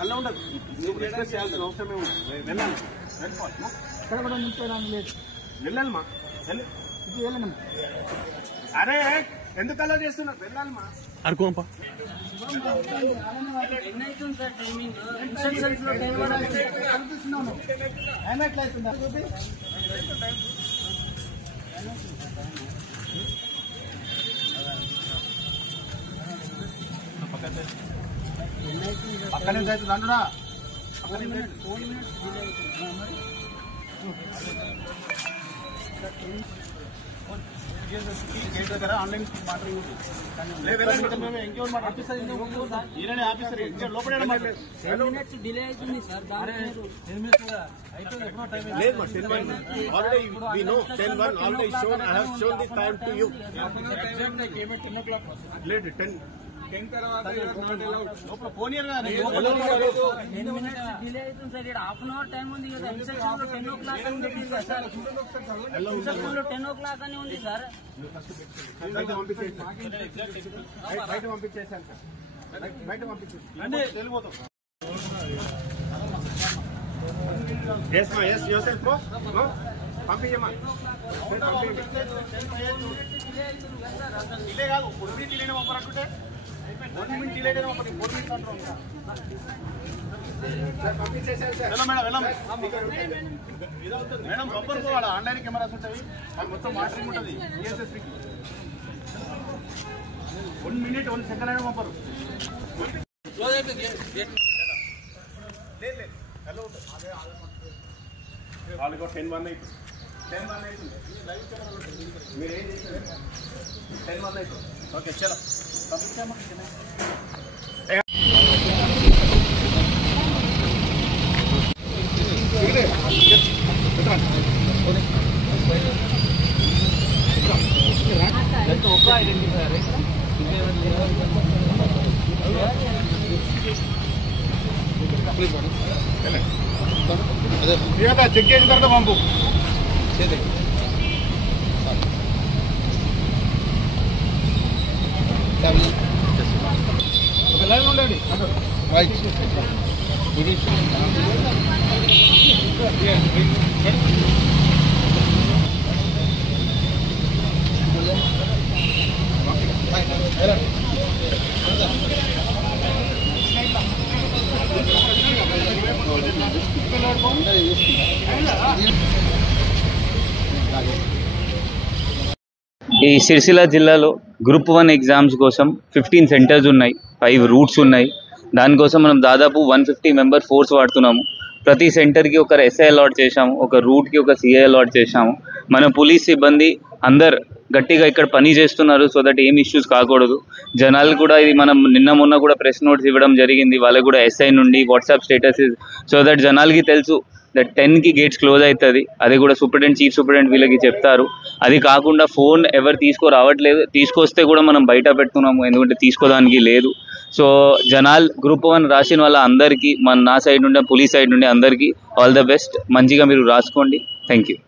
అలా ఉండదు. నువ్వు రిక్వెస్ట్ చేయాల్సిన అవసరమే ఉంది. వెళ్ళాలి, వెళ్ళిపోవాలమ్మా. ఇక్కడ కూడా లేదు, వెళ్ళాలమ్మా. అరే ఎందుకు అలా చేస్తున్నా? వెళ్ళాలమ్మా. అడుకోమా. పక్కన అవుతుంది అందుడా గేట్ దగ్గర ఆన్లైన్ లోపల డిలే అవుతుంది సార్. ఫోన్ డిలే అవుతుంది సార్. ఇక్కడ హాఫ్ అన్ అవర్ టైం ఉంది కదా. 10 o'clock అని పెట్టింది కదా సార్. 10 o'clock అని ఉంది సార్. బయట పంపించేసాను సార్. బయట పంపించేసి వెళ్ళిపోతాం. పంపించమ్మా. డిలే కాదు, ఇప్పుడు డిలేనే పంపరంటుంటే 1 minute డిలే అయినా ఒకటి 4 minutes అంటారు. మేడం పంపరు పోవాలా? ఆన్లైన్ కెమెరాస్ ఉంటాయి, అది మొత్తం మానిటరింగ్ ఉంటుంది. ESSPకి 1 minute 1 second అయినా పంపరు. వాళ్ళకి 10-1 అవుతుంది. 10-1 అవుతుంది. మీరు ఏం చేశారు? 10-1 అవుతుంది. ఓకే చలో పంపించామా. చెక్ చేసిన తర్వాత పంపు. ఒక లైన్ ఉండండి. ఈ సిరిసిల్ల జిల్లాలో గ్రూప్ 1 ఎగ్జామ్స్ కోసం 15 సెంటర్స్ ఉన్నాయి, 5 రూట్స్ ఉన్నాయి. దానికోసం మనం దాదాపు 150 మెంబర్ ఫోర్స్ వాడుతున్నాము. ప్రతి సెంటర్కి ఒకరు ఎస్ఐ అలాట్ చేశాము, ఒక రూట్కి ఒక సిఐ అలాట్ చేశాము. మన పోలీస్ సిబ్బంది అందరు గట్టిగా ఇక్కడ పని చేస్తున్నారు, సో దట్ ఏం ఇష్యూస్ కాకూడదు. జనాలు కూడా ఇది మనం నిన్న మొన్న కూడా ప్రెస్ నోట్స్ ఇవ్వడం జరిగింది, వాళ్ళకి కూడా ఎస్ఐ నుండి వాట్సాప్ స్టేటస్, సో దట్ జనాలకి తెలుసు దట్ 10కి గేట్స్ క్లోజ్ అవుతుంది. అది కూడా సూపరింటెండెంట్, చీఫ్ సూపరింటెండెంట్ వీళ్ళకి చెప్తారు. అది కాకుండా ఫోన్ ఎవరు తీసుకురావట్లేదు, తీసుకొస్తే కూడా మనం బయట పెడుతున్నాము, ఎందుకంటే తీసుకోవడానికి లేదు. సో జనాలు గ్రూప్ 1 రాసిన వాళ్ళ అందరికీ నా సైడ్ నుండి, పోలీస్ సైడ్ నుండి అందరికీ ఆల్ ద బెస్ట్. మంచిగా మీరు రాసుకోండి. Thank you.